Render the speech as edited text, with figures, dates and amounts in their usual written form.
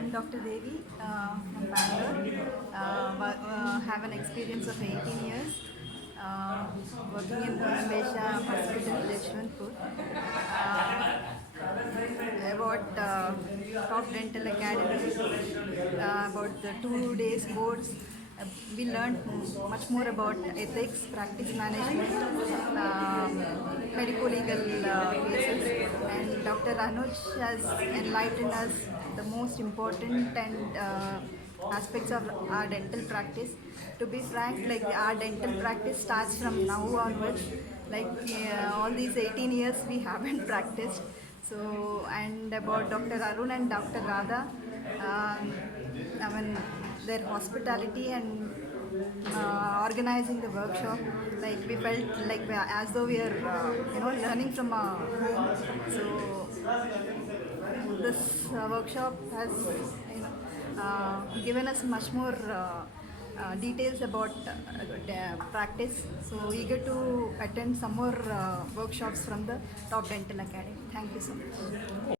I'm Dr. Devi from Bangalore. Have an experience of 18 years uh, working in Purnamesha Hospital, Yeshwantpur. About Top Dental Academy, about the 2 days course. We learned much more about ethics, practice management, medico-legal cases, and Dr. Anuj has enlightened us the most important and aspects of our dental practice. To be frank, like our dental practice starts from now onwards. Like all these 18 years we haven't practiced. So, and about Dr. Arun and Dr. Radha, I mean, their hospitality and organizing the workshop, like we felt like as though we are, learning from a home. So, this workshop has, given us much more details about practice. So eager to attend some more workshops from the Top Dental Academy. Thank you so much.